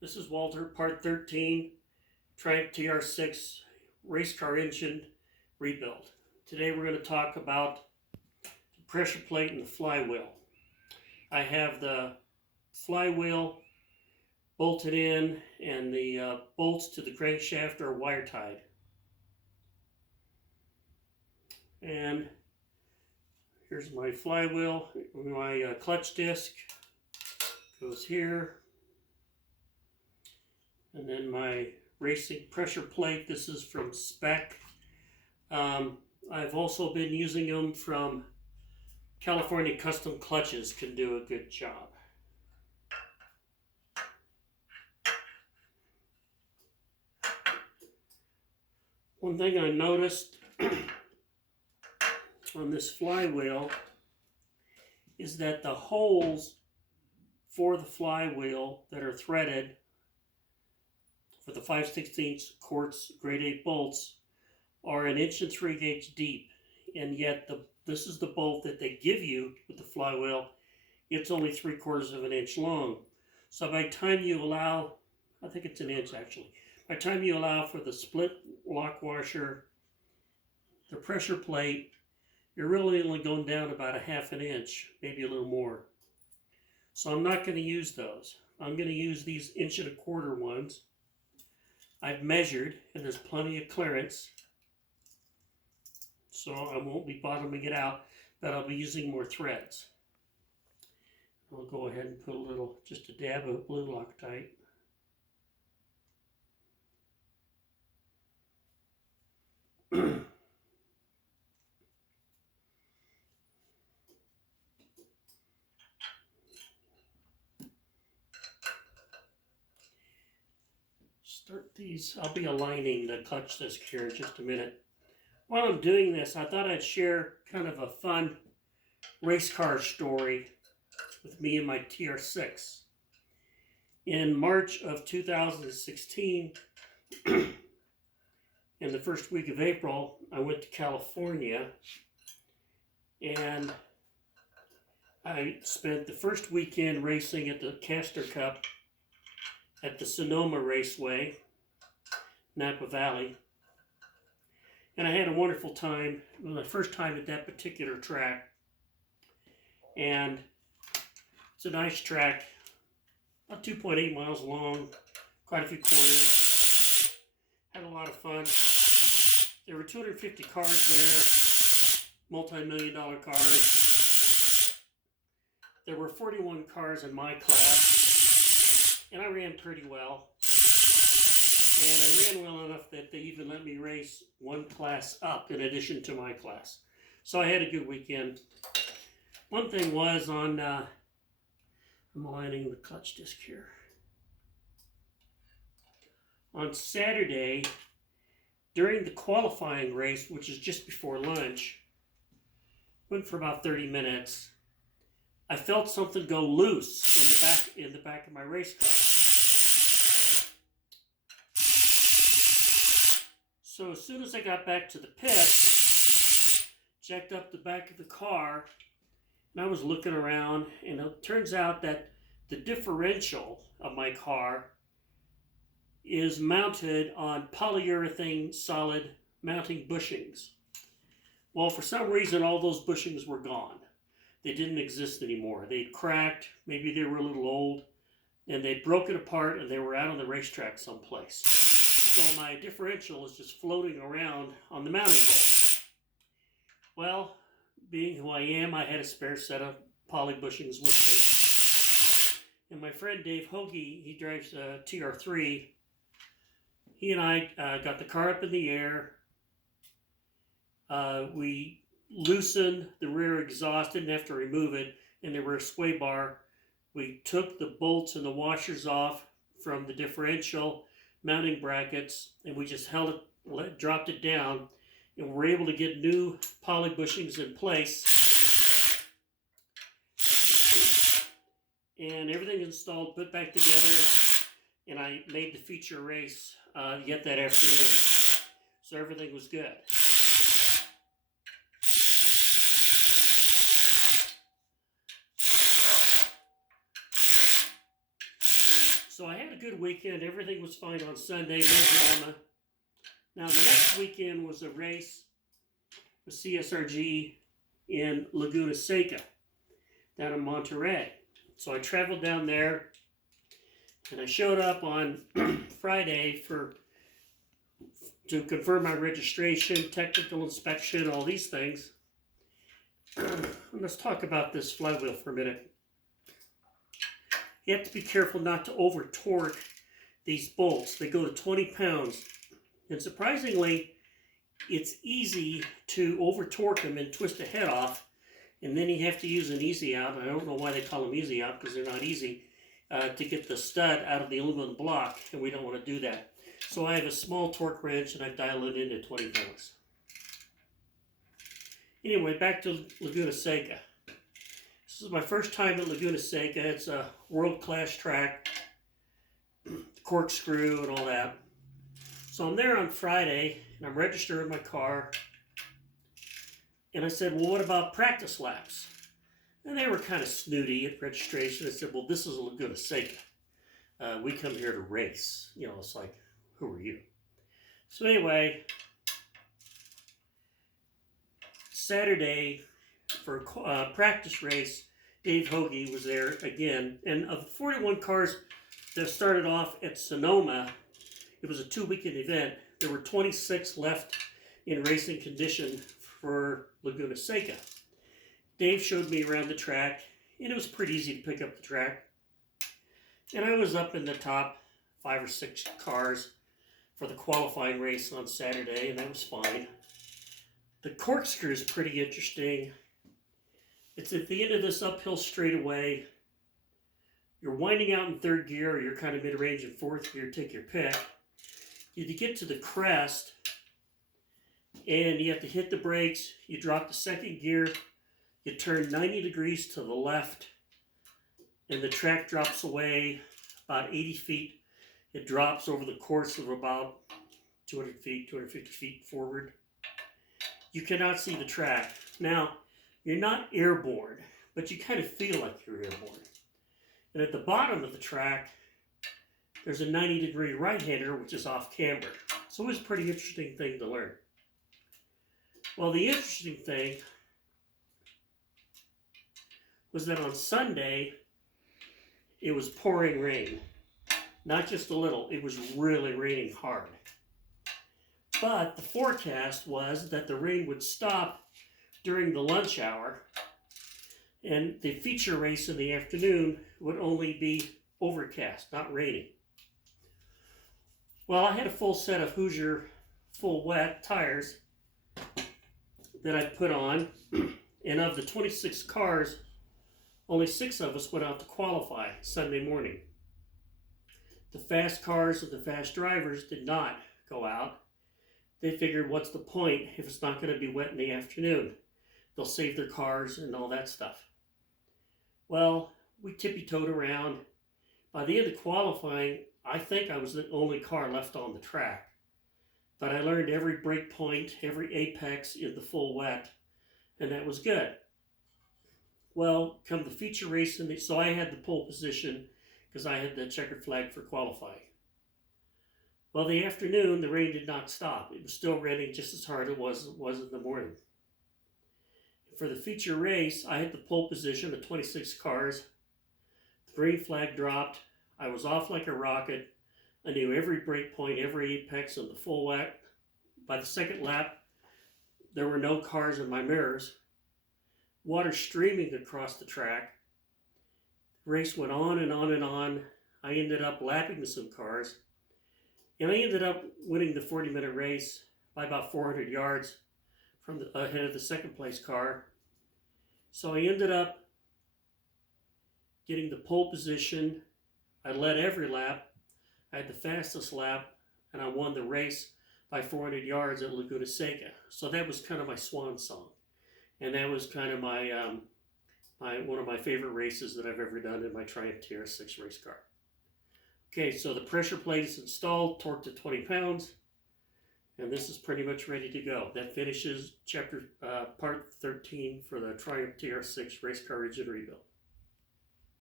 This is Walter, part 13, Triumph TR6 race car engine rebuild. Today we're going to talk about the pressure plate and the flywheel. I have the flywheel bolted in and the bolts to the crankshaft are wire tied. And here's my flywheel. My clutch disc goes here. And then my racing pressure plate, this is from Spec. I've also been using them from California Custom Clutches, can do a good job. One thing I noticed on this flywheel is that the holes for the flywheel that are threaded for the 5/16 quartz grade 8 bolts are 1 3/8 inch deep, and yet this is the bolt that they give you with the flywheel. It's only 3/4 of an inch long. So by the time you allow, I think it's 1 inch actually, by the time you allow for the split lock washer, the pressure plate, you're really only going down about 1/2 inch, maybe a little more. So I'm not going to use those. I'm going to use these 1 1/4 inch ones. I've measured, and there's plenty of clearance, so I won't be bottoming it out, but I'll be using more threads. I'll go ahead and put just a dab of blue Loctite. Start these. I'll be aligning the clutch disc here in just a minute. While I'm doing this, I thought I'd share kind of a fun race car story with me and my TR6. In March of 2016, in the first week of April, I went to California and I spent the first weekend racing at the Castor Cup at the Sonoma Raceway, Napa Valley. And I had a wonderful time. It was my first time at that particular track. And it's a nice track, about 2.8 miles long, quite a few corners. Had a lot of fun. There were 250 cars there, multi-million-dollar cars. There were 41 cars in my class. And I ran pretty well. And I ran well enough that they even let me race one class up in addition to my class. So I had a good weekend. One thing was I'm aligning the clutch disc here. On Saturday, during the qualifying race, which is just before lunch, went for about 30 minutes, I felt something go loose in the back of my race car. So as soon as I got back to the pit, checked up the back of the car, and I was looking around, and it turns out that the differential of my car is mounted on polyurethane solid mounting bushings. Well, for some reason, all those bushings were gone. They didn't exist anymore. They'd cracked, maybe they were a little old, and they'd broken apart and they were out on the racetrack someplace. So my differential is just floating around on the mounting bolt. Well, being who I am, I had a spare set of poly bushings with me. And my friend Dave Hoagie, he drives a TR3. He and I got the car up in the air. We loosened the rear exhaust, didn't have to remove it, and the rear sway bar. We took the bolts and the washers off from the differential mounting brackets, and we just held it, dropped it down, and we're able to get new poly bushings in place. And everything installed, put back together, and I made the feature race yet that afternoon. So everything was good. So I had a good weekend. Everything was fine on Sunday, no drama. Now the next weekend was a race with CSRG in Laguna Seca down in Monterey. So I traveled down there and I showed up on Friday to confirm my registration, technical inspection, all these things. Let's talk about this flywheel for a minute. You have to be careful not to over torque these bolts. They go to 20 pounds. And surprisingly, it's easy to over torque them and twist the head off. And then you have to use an easy out. I don't know why they call them easy out, because they're not easy, to get the stud out of the aluminum block. And we don't want to do that. So I have a small torque wrench and I've dialed it into 20 pounds. Anyway, back to Laguna Seca. This is my first time at Laguna Seca. It's a world-class track, Corkscrew and all that. So I'm there on Friday, and I'm registering my car. And I said, well, what about practice laps? And they were kind of snooty at registration. I said, well, this is Laguna Seca. We come here to race. You know, it's like, who are you? So anyway, Saturday for a practice race, Dave Hoagie was there again. And of the 41 cars that started off at Sonoma, it was a 2-weekend event. There were 26 left in racing condition for Laguna Seca. Dave showed me around the track, and it was pretty easy to pick up the track. And I was up in the top 5 or 6 cars for the qualifying race on Saturday, and that was fine. The Corkscrew is pretty interesting. It's at the end of this uphill straightaway. You're winding out in 3rd gear, or you're kind of mid-range in 4th gear, take your pick. You get to the crest, and you have to hit the brakes. You drop the 2nd gear. You turn 90 degrees to the left, and the track drops away about 80 feet. It drops over the course of about 200 feet, 250 feet forward. You cannot see the track. Now, you're not airborne, but you kind of feel like you're airborne. And at the bottom of the track, there's a 90-degree right-hander, which is off camber. So it was a pretty interesting thing to learn. Well, the interesting thing was that on Sunday, it was pouring rain. Not just a little, it was really raining hard. But the forecast was that the rain would stop during the lunch hour, and the feature race in the afternoon would only be overcast, not raining. Well, I had a full set of Hoosier full wet tires that I put on, and of the 26 cars, only 6 of us went out to qualify Sunday morning. The fast cars and the fast drivers did not go out. They figured, what's the point if it's not going to be wet in the afternoon? They'll save their cars and all that stuff. Well, we tippy-toed around. By the end of qualifying, I think I was the only car left on the track. But I learned every break point, every apex in the full wet, and that was good. Well, come the feature race, so I had the pole position because I had the checkered flag for qualifying. Well, the afternoon, the rain did not stop. It was still raining just as hard as it was in the morning. For the feature race, I had the pole position of 26 cars. The green flag dropped. I was off like a rocket. I knew every break point, every apex of the full wet. By the 2nd lap, there were no cars in my mirrors. Water streaming across the track. The race went on and on and on. I ended up lapping some cars. And I ended up winning the 40-minute race by about 400 yards from ahead of the 2nd place car. So I ended up getting the pole position. I led every lap. I had the fastest lap, and I won the race by 400 yards at Laguna Seca. So that was kind of my swan song. And that was kind of my one of my favorite races that I've ever done in my Triumph TR6 race car. Okay, so the pressure plate is installed, torqued to 20 pounds, and this is pretty much ready to go. That finishes part 13 for the Triumph TR6 race car engine rebuild.